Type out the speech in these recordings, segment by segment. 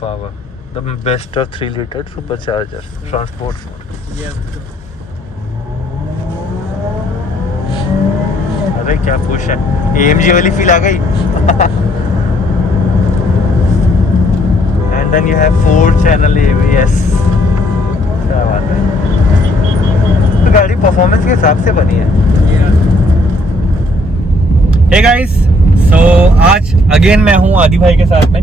power, the best of 3-liter supercharger transport mode. अरे क्या push है, AMG वाली फील आ गई. And then you have 4-channel ABS. क्या बात है, तो गाड़ी परफॉर्मेंस के हिसाब से बनी है. Hey guys, so आज अगेन मैं हूँ आदि भाई के साथ में.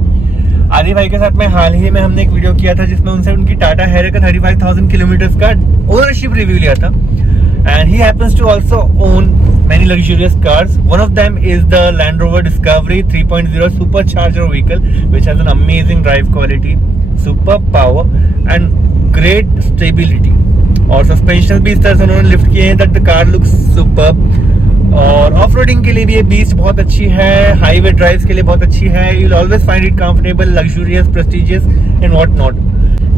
आदि भाई के साथ में हाल ही में हमने एक वीडियो किया था जिसमें उनसे उनकी टाटा हैरियर का 35,000 किलोमीटर का ओनरशिप रिव्यू लिया था. And he happens to also own many luxurious cars. One of them is the Land Rover Discovery 3.0 supercharger vehicle, which has an amazing drive quality, superb power and great stability. और suspension भी इस तरह से उन्होंने lift किए हैं that the car looks superb. और off roading के लिए भी ये बीस्ट बहुत अच्छी है, हाईवे ड्राइव्स के लिए बहुत अच्छी है. You will always find it comfortable, luxurious, prestigious and what not,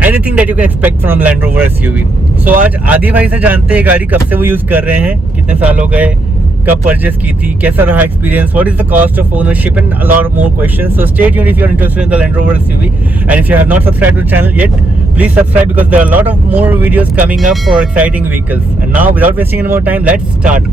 anything that you can expect from Land Rover SUV. So आज आदि भाई से जानते हैं गाड़ी कब से वो यूज कर रहे हैं, कितने साल हो गए, कब परचेस की थी, कैसा रहा experience, what is the cost of ownership and a lot more questions. So stay tuned if you are interested in the Land Rover SUV and if you have not subscribed to the channel yet, please subscribe because there are a lot of more videos coming up for exciting vehicles. And now without wasting any more time, let's start.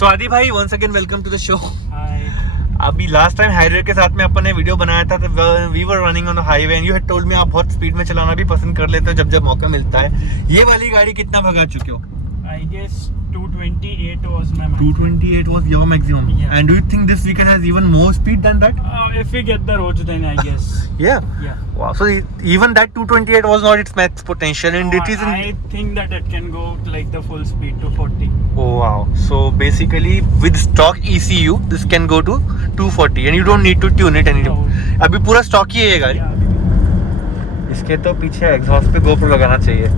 So आदि भाई, once again welcome to the show. अभी last time Harrier के साथ में अपन ने video बनाया था, we were running on highway and you had told me आप बहुत स्पीड में चलाना भी पसंद कर लेते हो जब जब मौका मिलता है. ये वाली गाड़ी कितना भगा चुके हो? I guess 228 was my maximum. 228 was your maximum. Yeah. And do you think this vehicle has even more speed than that? If we get the roads, then I guess. Yeah. Wow. So even that 228 was not its max potential, and No, it isn't. I think that it can go like the full speed to 40. Oh wow. So basically with stock ECU this can go to 240 and you don't need to tune it anymore. No. अभी पूरा stock ही है ये गाड़ी. Yeah. इसके तो पीछे exhaust पे GoPro लगाना चाहिए.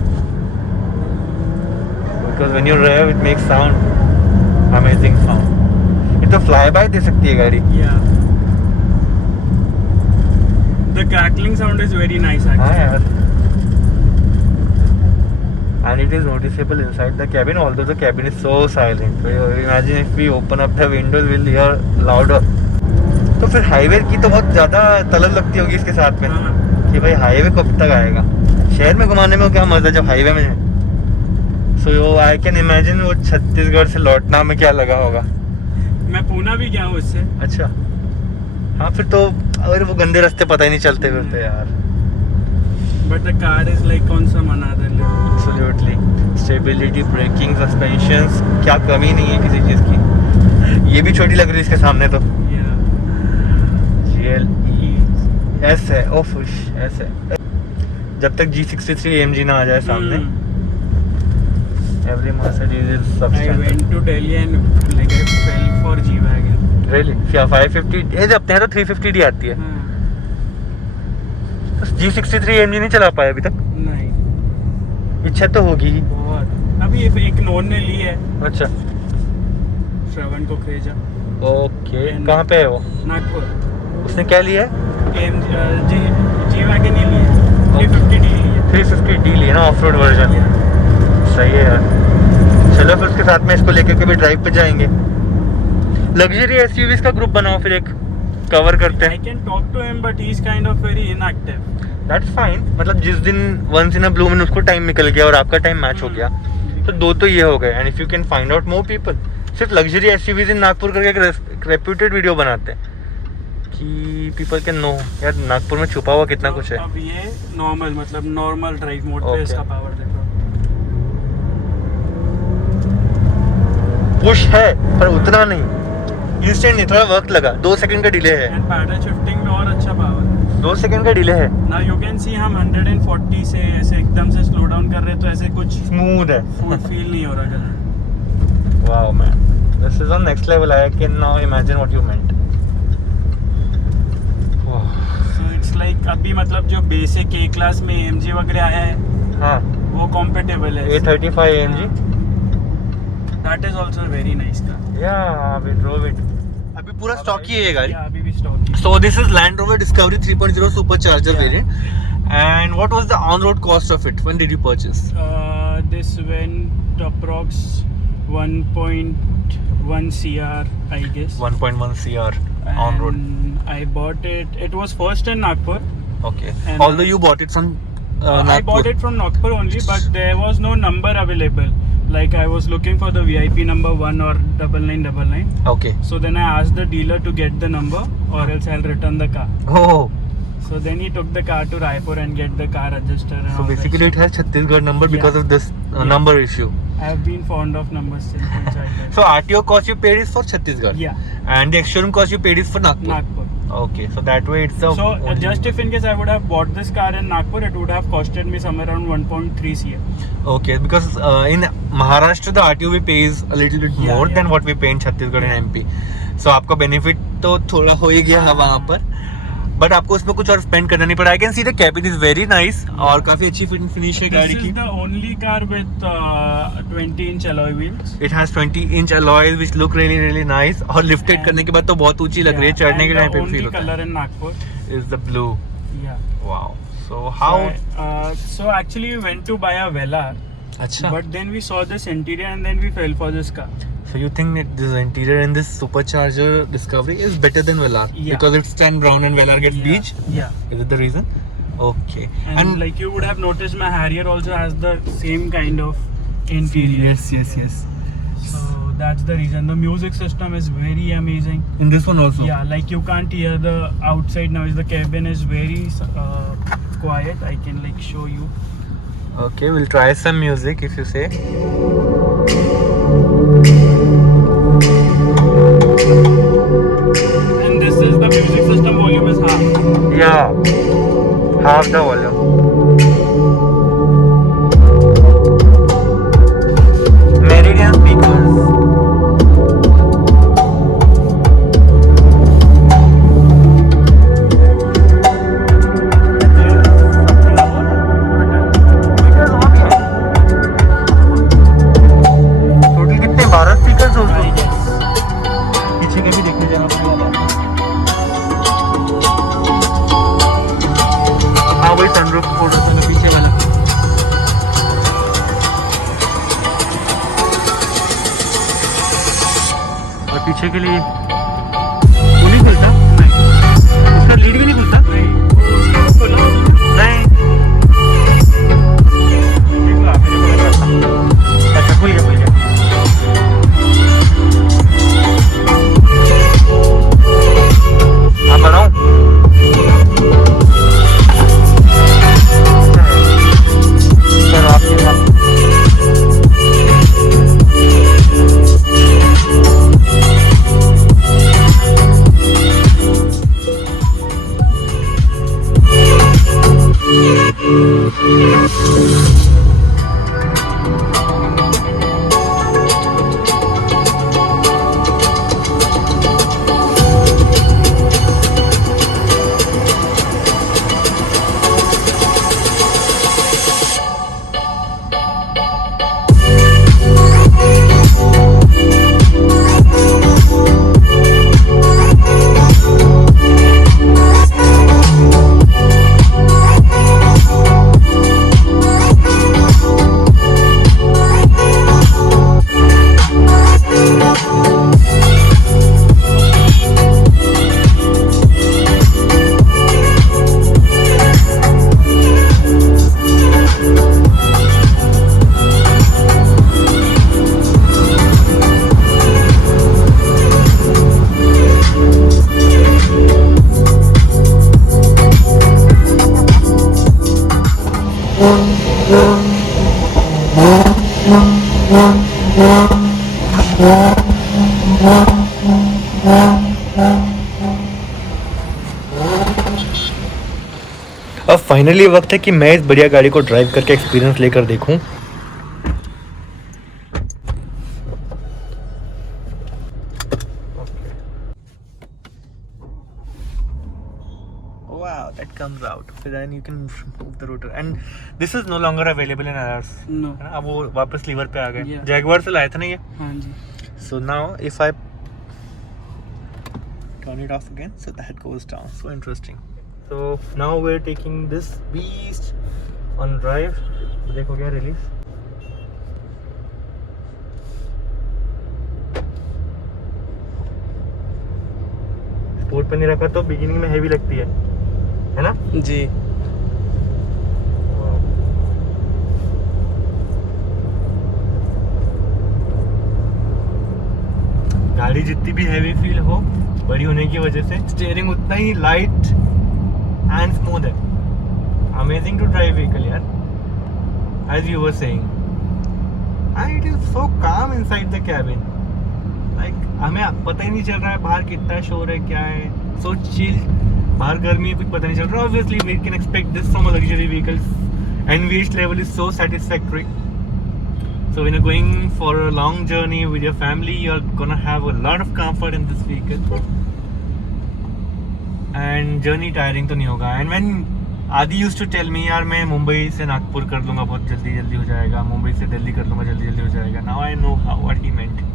Because when you rev it makes sound, amazing sound. ये तो flyby दे सकती है गाड़ी. Yeah. The crackling sound is very nice actually. हाँ यार. And it is noticeable inside the cabin, although the cabin is so silent. So imagine if we open up the windows, we'll hear louder. तो फिर highway की तो बहुत ज़्यादा तलब लगती होगी इसके साथ में. हाँ. कि भाई हाईवे कब तक आएगा. शहर में घुमाने में क्या मजा जब हाईवे में है. सो आई कैन इमेजिन वो छत्तीसगढ़ से लौटना में क्या लगा होगा. मैं पूना भी गया हूँ उससे. अच्छा. हाँ फिर तो अगर वो गंदे रास्ते पता ही नहीं चलते फिरते यार. But the car is like on some another level. Absolutely. Stability, braking, suspensions, क्या कमी नहीं है किसी चीज़ की. ये भी छोटी लग रही है इसके सामने तो. Yeah. GLE S है. ओह फुश S है. जब तक G63 AMG ना आ जाए सामने. Every Mercedes is I substandard. went to Delhi and like I fell for G-Wagon. Really? क्या 550 ये जब हैं तो 350D आती है. G63 AMG नहीं चला पाया अभी तक. नहीं. इच्छा तो होगी ही. बहुत. अभी एक नोन ने ली है. अच्छा. श्रवण को भेजा. ओके. कहाँ पे है वो? नागपुर. उसने क्या लिया है? G-Wagon ही ली है. 350D ली है. 350D ली है ना, ऑफ रोड वर्जन. सही है यार. चलो फिर उसके साथ में इसको लेकर कभी ड्राइव पे जाएंगे. लग्जरी एसयूवीज का ग्रुप बनाओ फिर एक कवर करते हैं. I can talk to him but he is kind of very inactive. That's fine. मतलब जिस दिन once in a blue moon उसको टाइम निकल गया और आपका टाइम मैच हो गया तो दो तो ये हो गए. And if you can find out more people. सिर्फ लग्जरी एसयूवीज इन नागपुर करके एक रेप्यूटेड वीडियो बनाते हैं कि पीपल कैन नो यार नागपुर में छुपा हुआ कितना कुछ है. अब ये नॉर्मल मतलब नॉर्मल ड्राइव मोड पे इसका पावर देखो. पुश है पर उतना नहीं. इंस्टेंट नहीं, थोड़ा वक्त लगा. 2 सेकंड का डिले है. एंड पैडल शिफ्टिंग में और अच्छा पावर है. 2 सेकंड का डिले है. ना यू कैन सी हम 140 से ऐसे एकदम से स्लो डाउन कर रहे तो ऐसे कुछ स्मूथ है. फील नहीं हो रहा गला. Wow man, this is on next level. I can now imagine what you meant. So it's like अभी मतलब जो बेसिक ए क्लास में AMG वगैरह आया है हाँ वो कॉम्पेटेबल है. A35 AMG. That is also a very nice car. Yeah, we drove it. अभी पूरा स्टॉक ही है ये गाड़ी. Yeah, अभी भी stock है. So this is Land Rover Discovery 3.0 Supercharger Yeah. variant. And what was the on-road cost of it? When did you purchase? This went approx 1.1 CR, I guess. 1.1 CR on-road. And I bought it. It was first in Nagpur. Okay. And Although you bought it from I Nagpur. bought it from Nagpur only, but there was no number available. Like I was looking for the VIP number 1 or 9999. Okay. So then I asked the dealer to get the number, or else I'll return the car. Oh. So then he took the car to Raipur and get the car registered. And So all basically that it has Chhattisgarh number because Yeah. of this Yeah. number issue. shit. I have been fond of numbers since childhood. So RTO cost you paid is for Chhattisgarh. Yeah, And the ex-showroom cost you paid is for Nagpur. Nagpur. Okay. So that way it's a So only- just if in case I would have bought this car in Nagpur, it would have costed me somewhere around 1.3 CR. Okay, because in Maharashtra the RTO we pay is a little bit Yeah, more yeah. than what we pay in Chhattisgarh Yeah. and MP. So आपका benefit तो थोड़ा हो ही गया है वहाँ पर, but आपको इसमें कुछ और स्पेंड करना नहीं पड़ा. I can see the cabin is very nice और काफी अच्छी फिट फिनिश है गाड़ी This की. is the only car with 20-inch alloy wheels. It has 20-inch alloys which look really really nice और लिफ्टेड And- करने के बाद तो बहुत ऊंची लग रही है, Yeah, चढ़ने के and टाइम the पे फील only होता color in Nagpur. है. Is the blue. Yeah. Wow. So how. So actually we went to buy a Velar, अच्छा. but then we saw this interior and then we fell for this car. So you think that this interior in this Supercharger Discovery is better than Velar Yeah. because it's tan brown and Velar gets beige? Yeah. Is it the reason? Okay. And like you would have noticed, my Harrier also has the same kind of interior. yes. So that's the reason. The music system is very amazing. In this one also. Yeah, like you can't hear the outside noise. The cabin is very quiet. I can like show you. Okay, we'll try some music if you say. And this is the music system volume is half. Yeah. Half the volume. Meridian speakers. Total कितने 12 speakers हो I guess. पीछे के भी देखने जाना पड़ेगा. हाँ वही सनरूफ फोटो तो पीछे वाला. और पीछे के लिए वो नहीं खुलता. उसका लीड भी नहीं खुलता. नहीं. ये खुला, मेरे को लग रहा था. अच्छा खुल गया. हाँ बनाओ. चलो आपके साथ. अब फाइनली वक्त है कि मैं इस बढ़िया गाड़ी को ड्राइव करके एक्सपीरियंस लेकर देखूं. Wow, that comes out. So then you can move the rotor. And this is no longer available in others. No. है ना? अब वो वापस लीवर पे आ गए. Yeah. Jaguar से लाए थे ना ये. हाँ जी. So now if I turn it off again, so that goes down. So interesting. So now we're taking this beast on drive. देखो क्या release. स्पोर्ट पे नहीं रखा तो बिगिनिंग में हेवी लगती है ना? जी. गाड़ी जितनी भी हैवी फील हो, बड़ी होने की वजह से स्टीयरिंग उतना ही लाइट एंड स्मूथ है. अमेजिंग टू ड्राइव व्हीकल यार, as you were saying. And it is so calm inside the cabin. Like हमें पता ही नहीं चल रहा है बाहर कितना शोर है, क्या है. So chill. बाहर गर्मी है, कुछ पता नहीं चल रहा. Obviously we can expect this from a luxury vehicles. NVH level is so satisfactory. So when you're going for a long journey with your family, you're gonna have a lot of comfort in this vehicle. And journey tiring तो नहीं होगा. And when Adi used to tell me, यार मैं मुंबई से नागपुर कर लूँगा, बहुत जल्दी जल्दी हो जाएगा. मुंबई से दिल्ली कर लूँगा, जल्दी जल्दी हो जाएगा. Now I know what he meant.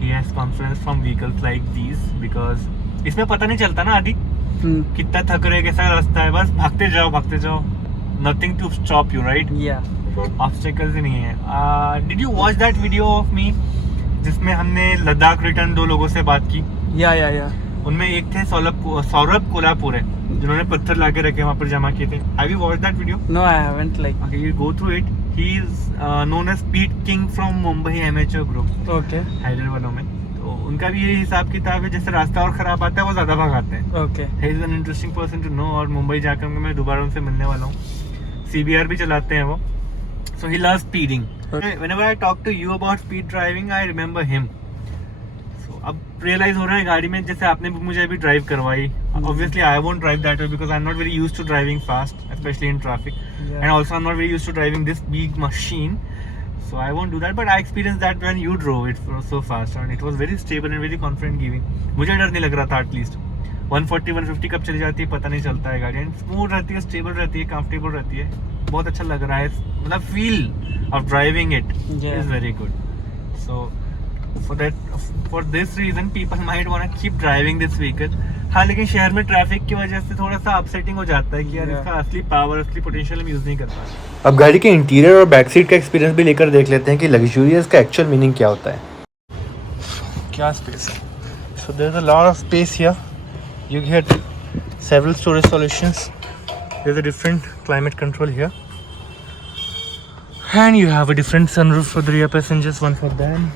He has confidence from vehicles like these because इसमें पता नहीं चलता ना आदि कितना थक रहे, कैसा रास्ता है. बस भागते जाओ. Nothing to stop you, right? Yeah. Obstacles ही नहीं है. Did you watch that video of me जिसमें हमने लद्दाख रिटर्न 2 लोगों से बात की? या. उनमें एक थे सौरभ कोल्हापुर है, जिन्होंने पत्थर लाके रखे वहाँ पर जमा किए थे. Have you watch that video? No, I haven't like. Okay, you go through it. He is known as Speed King from Mumbai amateur group. Okay. हैदर वालों में. तो उनका भी यही हिसाब किताब है, जैसे रास्ता और खराब आता है वो ज्यादा भगाते हैं. Okay. He is an interesting person to know. और मुंबई जाकर मैं दोबारा उनसे मिलने वाला हूँ. CBR भी चलाते हैं वो. So he loves speeding. Okay. Whenever I talk to you about speed driving, I remember him. So अब realize हो रहा है गाड़ी में, जैसे आपने भी मुझे अभी ड्राइव करवाई. Obviously I won't drive that way because I'm not very used to driving fast, especially in traffic. Yeah. And also I'm not very used to driving this big machine. So I won't do that. But I experienced that when you drove it so fast, and it was very stable and very confident giving. मुझे डर नहीं लग रहा था at least. 140-150 कब चली जाती है पता नहीं चलता है गाड़ी. एंड स्मूथ रहती है, स्टेबल रहती है, कंफर्टेबल रहती है. बहुत अच्छा लग रहा है. मतलब feel of driving it is very good. So for this reason people might want to keep driving this vehicle. हाँ, लेकिन शहर में ट्रैफिक की वजह से थोड़ा सा अपसेटिंग हो जाता है कि यार इसका असली पावर, असली पोटेंशियल हम यूज नहीं कर पाए. अब गाड़ी के इंटीरियर और बैक सीट का एक्सपीरियंस भी लेकर देख लेते हैं कि लग्जूरियस का एक्चुअल मीनिंग क्या होता है. क्या स्पेस है. So there is a lot of space here. You get several storage solutions. There's a different climate control here, and you have a different sunroof for the rear passengers, one for them.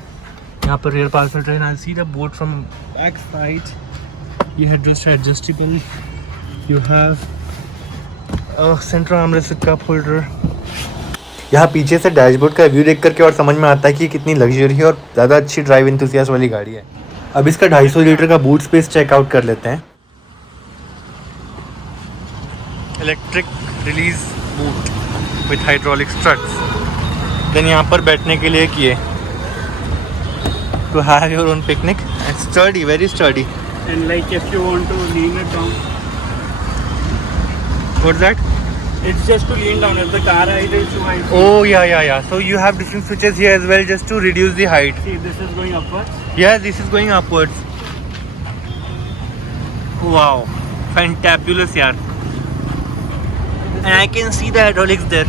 यहाँ पर rear parcel tray. I'll see the board from back side. ये headrest है adjustable. You have a central armrest cup holder. यहाँ पीछे से dashboard का view देख करके और समझ में आता है कि कितनी लग्जरी और ज़्यादा अच्छी ड्राइव इंथुसियास्ट वाली गाड़ी है. अब इसका 250 लीटर का बूट स्पेस चेकआउट कर लेते हैं. Electric release boot with hydraulic struts. Then यहाँ पर बैठने के लिए किए to have your own picnic. And sturdy, very sturdy. And like if you want to lean it down, What's that? it's just to lean down. If the car height is too high, Oh yeah. So you have different switches here as well just to reduce the height. see this is going upwards. Yeah, this is going upwards. Wow, fantabulous यार. And I can see the hydraulics there.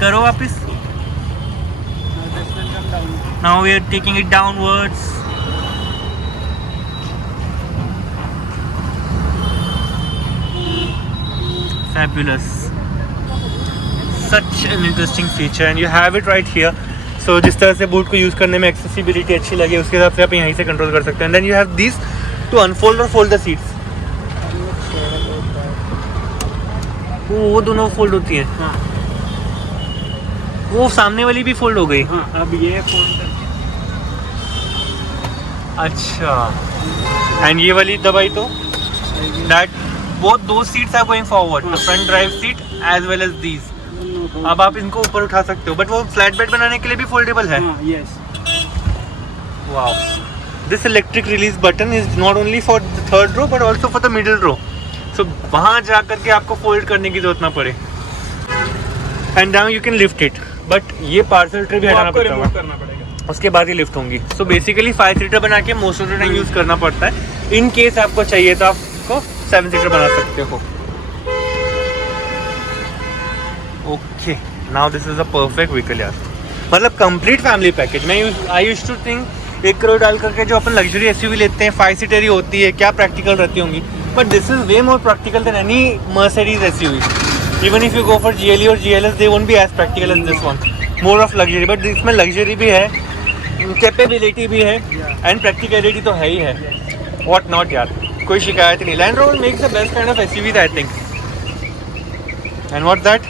करो वापिस. This will come down. Now we are taking it downwards. Fabulous. Such an interesting feature, and you have it right here. So जिस तरह से boot को use करने में accessibility अच्छी लगे उसके हिसाब से आप यहीं से कंट्रोल कर सकते हैं. And then you have these to unfold or fold the seats. वो दोनों फोल्ड होती हैं. हाँ. वो सामने वाली भी फोल्ड हो गई. हाँ, अब ये फोल्ड करके. अच्छा. एंड ये वाली दबाई तो that both those seats are going forward. The front drive seat as well as these. अब आप इनको ऊपर उठा सकते हो. बट वो फ्लैट बेड बनाने के लिए भी फोल्डेबल है. Yes. Wow. This electric release button is not only for the third row but also for the middle row. सो वहाँ जा करके आपको फोल्ड करने की जरूरत ना पड़े। And now you can lift it, but ये पार्सल ट्रे भी हटाना पड़ता रिमूव है, करना पड़ेगा। उसके बाद ही लिफ्ट होंगी। सो बेसिकली 5 सीटर बना के most of the time use करना पड़ता है। इन केस आपको चाहिए तो आपको 7 सीटर बना सकते हो। Okay, now this is a perfect vehicle यार, मतलब complete family package. I used to think 1 crore डाल करके जो अपन लग्जरी एसयूवी लेते हैं 5 सीटर ही होती है, क्या प्रैक्टिकल रहती होंगी, but this is way more practical than any Mercedes SUV. Even if you go for GLE और GLS, they won't be as practical as this one, more of luxury. But इसमें luxury भी है, capability भी है and practicality तो है ही है। What not यार, कोई शिकायत नहीं। Land Rover makes the best kind of SUVs I think. And what that?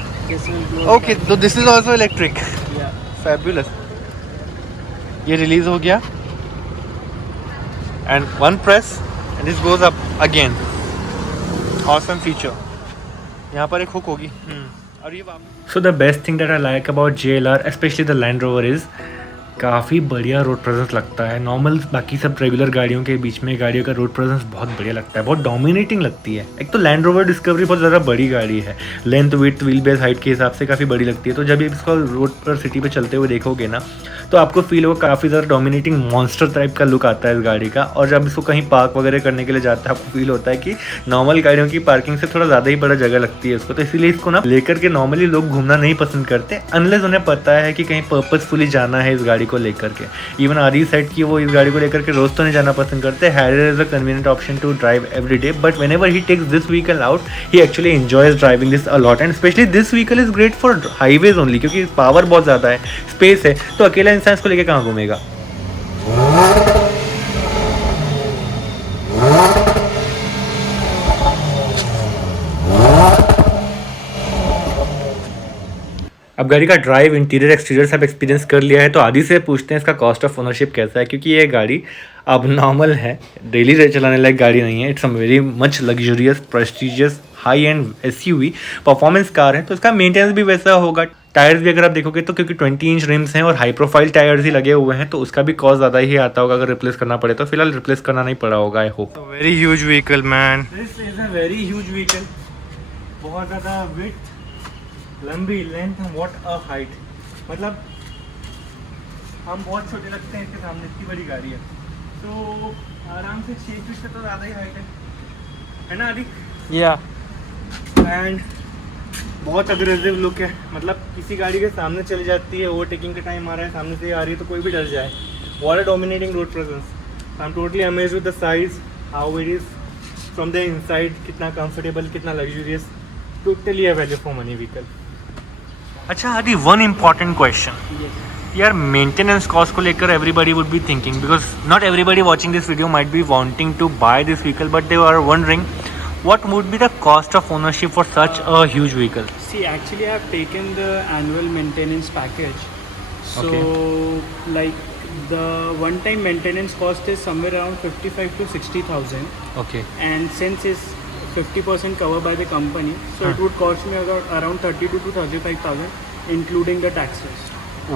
Okay, तो this is also electric. Fabulous. ये रिलीज हो गया and one press and this goes up again. Awesome feature. यहाँ पर एक हुक होगी और ये so the best thing that I like about JLR specially the Land Rover is काफ़ी बढ़िया रोड प्रेजेंस लगता है। नॉर्मल बाकी सब रेगुलर गाड़ियों के बीच में गाड़ियों का रोड प्रेजेंस बहुत बढ़िया लगता है, बहुत डोमिनेटिंग लगती है। एक तो लैंड रोवर डिस्कवरी बहुत ज़्यादा बड़ी गाड़ी है, length width wheel base height के हिसाब से काफ़ी बड़ी लगती है। तो जब इसको रोड पर सिटी पे चलते हुए देखोगे ना तो आपको फील होगा काफ़ी ज़्यादा डोमिनेटिंग मॉन्स्टर टाइप का लुक आता है इस गाड़ी का। और जब इसको कहीं पार्क वगैरह करने के लिए जाता है आपको फील होता है कि नॉर्मल गाड़ियों की पार्किंग से थोड़ा ज़्यादा ही बड़ा जगह लगती है इसको। तो इसीलिए इसको ना लेकर के नॉर्मली लोग घूमना नहीं पसंद करते अनलेस उन्हें पता है कि कहीं पर्पसफुली जाना है इस गाड़ी को लेकर के। इवन आदि साइड की वो इस गाड़ी को लेकर के रोज तो नहीं जाना पसंद करते। Harrier is a convenient option to drive every day, but whenever he takes this vehicle out he actually enjoys driving this a lot. And specially this vehicle is great for highways only, क्योंकि power बहुत ज़्यादा है, space है, तो अकेला इंसान इसको लेकर कहाँ घूमेगा। अब गाड़ी का ड्राइव इंटीरियर एक्सटीरियर सब एक्सपीरियंस कर लिया है, तो आदि से पूछते हैं इसका कॉस्ट ऑफ ओनरशिप कैसा है, क्योंकि ये गाड़ी अब नॉर्मल है, डेली चलाने लायक गाड़ी नहीं है। It's a very much luxurious prestigious high and SUV performance car है, तो इसका मेंटेनेंस भी वैसा होगा। टायर्स भी अगर आप देखोगे तो क्योंकि 20 इंच रिम्स हैं और हाई प्रोफाइल टायर्स ही लगे हुए हैं, तो उसका भी कॉस्ट ज़्यादा ही आता होगा अगर रिप्लेस करना पड़े। तो फिलहाल रिप्लेस करना नहीं पड़ा होगा I hope. Very huge vehicle man, this is a very huge vehicle, बहुत ज़्यादा विड्थ, लंबी लेंथ, व्हाट अ हाइट। मतलब हम बहुत छोटे लगते हैं इसके सामने, इतनी बड़ी गाड़ी है। तो आराम से 6 फीट से तो ज़्यादा ही हाइट है ना आदि? या एंड बहुत अग्रेसिव लुक है, मतलब किसी गाड़ी के सामने चली जाती है, ओवरटेकिंग का टाइम आ रहा है, सामने से आ रही है तो कोई भी डर जाए। What a dominating road presence. I am totally amazed with the size, how it is from the inside, कितना कंफर्टेबल, कितना luxurious, totally a value for money vehicle. अच्छा आदि, वन इम्पॉर्टेंट क्वेश्चन यार, मेंटेनेंस कॉस्ट को लेकर everybody would be thinking, because not everybody watching this video might be wanting to buy this vehicle, but they are wondering what would be the cost of ownership for such a huge vehicle? See, actually I have taken the annual maintenance package. So Okay. like the one time maintenance cost is somewhere around 55 to 60,000, Okay. and since it's 50% covered by the company, so it would cost me around 32 to 35,000 including the taxes.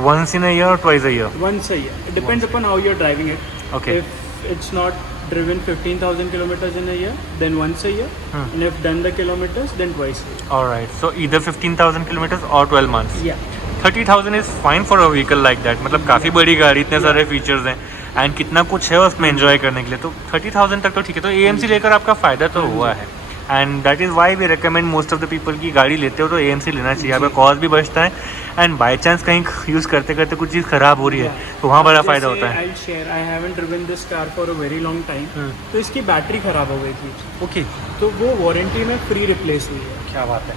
Once in a year or twice a year? Once a year. It depends upon how you're driving it. Okay. If it's not driven 15,000 kilometers in a year, then once a year. And if done the kilometers, then twice a year. All right. So either 15,000 kilometers or 12 months. Yeah. 30,000 is fine for a vehicle like that. मतलब काफ़ी बड़ी गाड़ी, इतने सारे features हैं and कितना कुछ है उसमें एंजॉय करने के लिए, तो 30,000 तक तो ठीक है। तो AMC लेकर आपका फ़ायदा तो हुआ है, and that is why we recommend most of the people की गाड़ी लेते हो तो AMC लेना चाहिए। आपका कॉस्ट भी बचता है एंड बाई चांस कहीं यूज़ करते करते कुछ चीज़ ख़राब हो रही है तो वहाँ बड़ा फ़ायदा होता है। I'll share. I haven't driven this car for a very long time. तो इसकी बैटरी ख़राब हो गई थी। ओके, तो वो वारंटी में फ्री रिप्लेस हुई है। क्या बात है।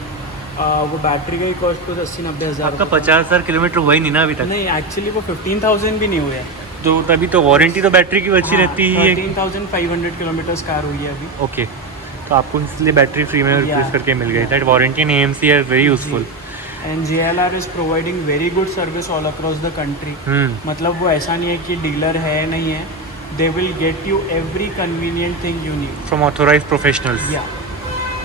वो बैटरी का ही कॉस्ट कुछ 80-90 हज़ार। आपका 50,000 किलोमीटर हुआ ही नहीं ना अभी तक? नहीं, एक्चुअली वो 15,000 भी नहीं हुआ है। तो तभी तो वारंटी तो बैटरी की अच्छी रहती ही है। 13,500 किलोमीटर्स कार हुई है अभी। ओके, तो आपको इसलिए बैटरी फ्री में रिप्लेस करके मिल गई। That warranty and AMC are very useful. And JLR is providing very good service all across the country. मतलब वो ऐसा नहीं है कि डीलर है नहीं है, they will get you every convenient thing you need from authorise professionals. या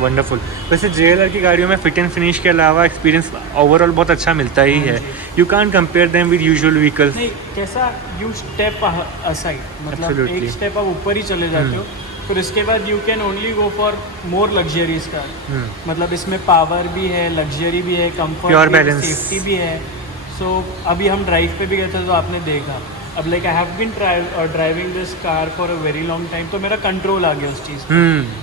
वंडरफुल। वैसे JLR की गाड़ियों में फिट एंड फिनिश के अलावा एक्सपीरियंस ओवरऑल बहुत अच्छा मिलता ही है। You can't compare them with usual vehicles. नहीं, कैसा यू स्टेप असाइड, मतलब Absolutely. एक स्टेप आप ऊपर ही चले जाते हो फिर उसके बाद you can only go for more luxuries car, मतलब इसमें पावर भी है, लग्जरी भी है, कंफर्ट Pure भी है, balance. सेफ्टी भी है। सो अभी हम ड्राइव पे भी गए थे तो आपने देखा, अब like I have been driving this car for a very long time, तो मेरा कंट्रोल आ गया उस चीज़ पे।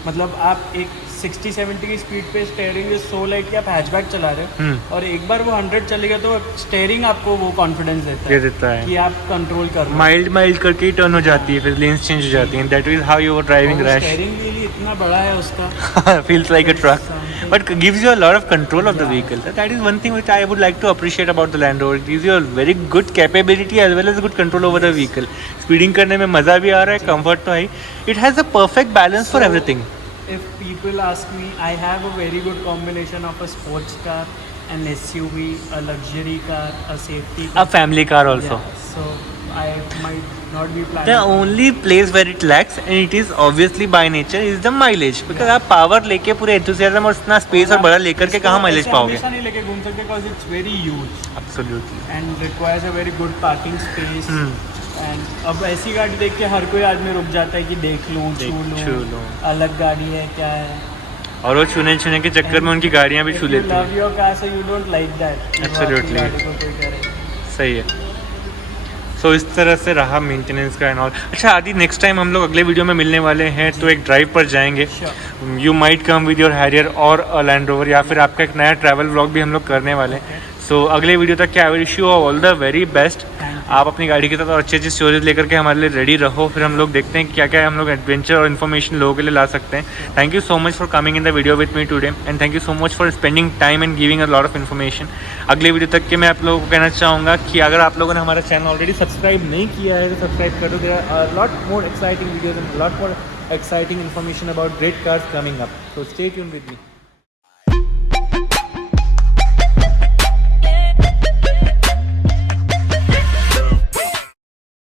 मतलब आप एक 60-70 की स्पीड पे स्टेयरिंग इज सो लाइक कि आप हैचबैक चला रहे हो और एक बार वो 100 चलेगा तो स्टेयरिंग आपको वो कॉन्फिडेंस देता है है कि आप कंट्रोल कर रहे हो। माइल्ड करके ही टर्न हो जाती है, फिर लेन्स चेंज हो जाती हैं, that is how you are driving rash. Steering wheel इतना बड़ा है उसका, feels like a truck but gives you a lot of control of the vehicle. That is one thing which I would like to appreciate about the Land Rover. It gives you a very good capability as well as good control over the vehicle. Speeding करने में मज़ा भी आ रहा है, comfort तो है ही. It has a perfect balance for everything. If people ask me, I have a very good combination of a sports car, an SUV, a luxury car, a safety car. A family car also. Yeah, so I might not be planning. The only place where it lacks and it is obviously by nature is the mileage. Because आप power लेके पूरे enthusiasm और इतना space और बड़ा लेकर के कहाँ mileage पाओगे? हमेशा नहीं लेके घूम सकते because it's very huge Absolutely. and requires a very good parking space. And अब ऐसी गाड़ी देख के हर कोई आदमी रुक जाता है कि देख लूँ, छू लूँ, अलग गाड़ी है क्या है। और वो छूने के चक्कर में उनकी गाड़ियाँ भी छू लेती हैं। Love your car so you don't like that. Absolutely. गाड़ी को कोई करे। सही है। सो इस तरह से रहा मेंटेनेंस का एंड ऑल। अच्छा आदि, नेक्स्ट टाइम हम लोग अगले वीडियो में मिलने वाले हैं तो एक ड्राइव पर जाएंगे। You might come with your Harrier और लैंड रोवर, या फिर आपका एक नया ट्रैवल व्लॉग भी हम लोग करने वाले हैं। सो अगले वीडियो तक क्या wish you all the very best. आप अपनी गाड़ी के साथ और अच्छी स्टोरेज लेकर के हमारे लिए रेडी रहो, फिर हम लोग देखते हैं क्या क्या हम लोग एडवेंचर और इन्फॉर्मेशन लोगों के लिए ला सकते हैं। Thank you so much for coming in the video with me today and thank you so much for spending time and giving a lot of information. अगले वीडियो तक के मैं आप लोगों को कहना चाहूँगा कि अगर आप लोगों ने हमारा चैनल ऑलरेडी सब्सक्राइब नहीं किया है तो सब्सक्राइब कर दो। There are lot more exciting videos and lot more exciting information about great cars coming up. So stay tuned with me.